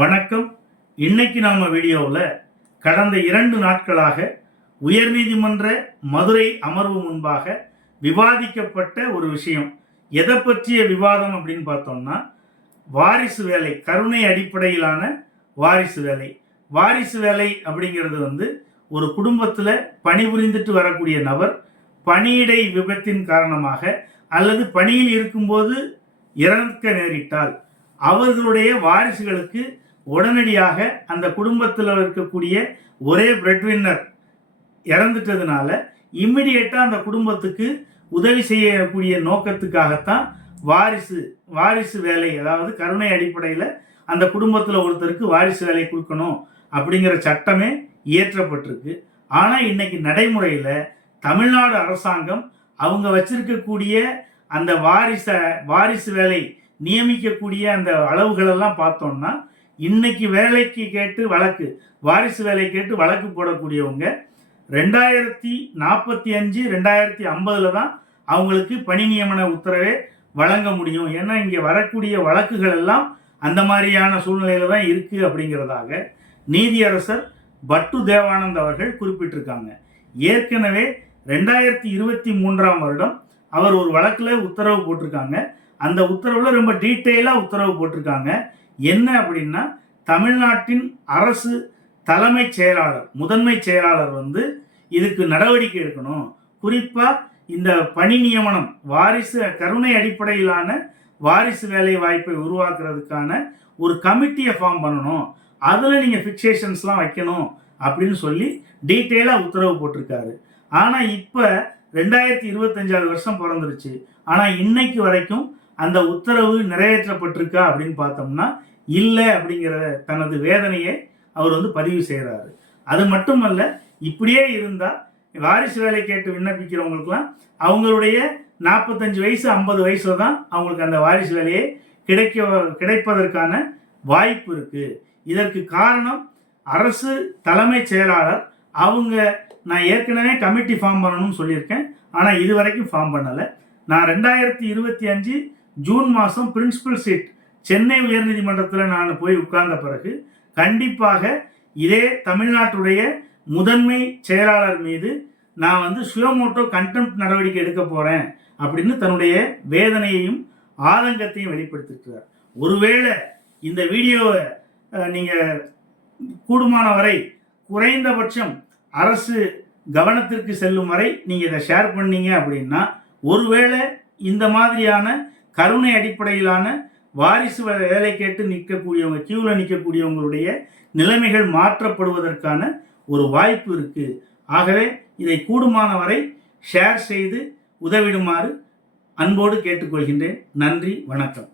வணக்கம். இன்னைக்கு நாம வீடியோவில் கடந்த இரண்டு நாட்களாக உயர்நீதிமன்ற மதுரை அமர்வு முன்பாக விவாதிக்கப்பட்ட ஒரு விஷயம். எதை பற்றிய விவாதம் அப்படின்னு பார்த்தோம்னா வாரிசு வேலை கருணை அடிப்படையிலான வாரிசு வேலை. வாரிசு வேலை அப்படிங்கிறது வந்து ஒரு குடும்பத்தில் பணிபுரிந்துட்டு வரக்கூடிய நபர் பணியிடை விபத்தின் காரணமாக அல்லது பணியில் இருக்கும்போது இறக்க நேரிட்டால் அவர்களுடைய வாரிசுகளுக்கு உடனடியாக அந்த குடும்பத்தில் இருக்கக்கூடிய ஒரே பிரெட்வின்னர் இறந்துட்டதுனால இம்மிடியேட்டாக அந்த குடும்பத்துக்கு உதவி செய்யக்கூடிய நோக்கத்துக்காகத்தான் வாரிசு வாரிசு வேலை அதாவது கருணை அடிப்படையில் அந்த குடும்பத்தில் ஒருத்தருக்கு வாரிசு வேலை கொடுக்கணும் அப்படிங்கிற சட்டமே இயற்றப்பட்டிருக்கு. ஆனால் இன்னைக்கு நடைமுறையில் தமிழ்நாடு அரசாங்கம் அவங்க வச்சிருக்கக்கூடிய அந்த வாரிச வாரிசு வேலை நியமிக்கக்கூடிய அந்த அளவுகளெல்லாம் பார்த்தோம்னா இன்னைக்கு வேலைக்கு கேட்டு வழக்கு வாரிசு வேலை கேட்டு வழக்கு போடக்கூடியவங்க ரெண்டாயிரத்தி நாற்பத்தி அஞ்சு ரெண்டாயிரத்தி ஐம்பதில் தான் அவங்களுக்கு பணி நியமன உத்தரவே வழங்க முடியும். ஏன்னா இங்கே வரக்கூடிய வழக்குகள் எல்லாம் அந்த மாதிரியான சூழ்நிலையில தான் இருக்குது அப்படிங்கிறதாக நீதியரசர் பட்டு தேவானந்த் அவர்கள் குறிப்பிட்டிருக்காங்க. ஏற்கனவே ரெண்டாயிரத்தி இருபத்தி மூன்றாம் வருடம் அவர் ஒரு வழக்கில் உத்தரவு போட்டிருக்காங்க. அந்த உத்தரவில் ரொம்ப டீட்டெயிலாக உத்தரவு போட்டிருக்காங்க. என்ன அப்படின்னா தமிழ்நாட்டின் அரசு தலைமைச் செயலாளர் முதன்மை செயலாளர் வந்து இதுக்கு நடவடிக்கை எடுக்கணும். குறிப்பாக இந்த பணி நியமனம் வாரிசு கருணை அடிப்படையிலான வாரிசு வேலை வாய்ப்பை உருவாக்குறதுக்கான ஒரு கமிட்டியை ஃபார்ம் பண்ணணும். அதில் நீங்கள் ஃபிக்சேஷன்ஸ்லாம் வைக்கணும் அப்படின்னு சொல்லி டீட்டெயிலாக உத்தரவு போட்டிருக்காரு. ஆனால் இப்போ ரெண்டாயிரத்தி இருபத்தஞ்சாவது வருஷம் பிறந்துருச்சு. ஆனால் இன்னைக்கு வரைக்கும் அந்த உத்தரவு நிறைவேற்றப்பட்டிருக்கா அப்படின்னு பார்த்தோம்னா இல்லை அப்படிங்கிற தனது வேதனையை அவர் வந்து பதிவு செய்கிறாரு அது மட்டுமல்ல இப்படியே இருந்தால் வாரிசு வேலை கேட்டு விண்ணப்பிக்கிறவங்களுக்குலாம் அவங்களுடைய நாற்பத்தஞ்சு வயசு ஐம்பது வயசுல தான் அவங்களுக்கு அந்த வாரிசு வேலையை கிடைக்க கிடைப்பதற்கான வாய்ப்பு இருக்குது இதற்கு காரணம் அரசு தலைமைச் செயலாளர் அவங்க நான் ஏற்கனவே கமிட்டி ஃபார்ம் பண்ணணும்னு சொல்லியிருக்கேன். ஆனால் இது வரைக்கும் ஃபார்ம் பண்ணலை. நான் ரெண்டாயிரத்தி இருபத்தி அஞ்சு ஜூன் மாதம் பிரின்சிபல் சீட் சென்னை உயர்நீதிமன்றத்தில் நான் போய் உட்கார்ந்த பிறகு கண்டிப்பாக இதே தமிழ்நாட்டுடைய முதன்மை செயலாளர் மீது நான் வந்து சுயமோட்டோ கண்டெம்ட் நடவடிக்கை எடுக்க போகிறேன் அப்படின்னு தன்னுடைய வேதனையையும் ஆதங்கத்தையும் வெளிப்படுத்திருக்கிறார் ஒருவேளை இந்த வீடியோவை நீங்கள் கூடுமான வரை குறைந்தபட்சம் அரசு கவனத்திற்கு செல்லும் வரை நீங்கள் இதை ஷேர் பண்ணீங்க அப்படின்னா ஒருவேளை இந்த மாதிரியான கருணை அடிப்படையிலான வாரிசு வே- வேலை கேட்டு நிற்கக்கூடியவங்க கியூவில் நிற்கக்கூடியவங்களுடைய நிலைமைகள் மாற்றப்படுவதற்கான ஒரு வாய்ப்பு இருக்குது ஆகவே இதை கூடுமான வரை ஷேர் செய்து உதவிடுமாறு அன்போடு கேட்டுக்கொள்கின்றேன். நன்றி வணக்கம்.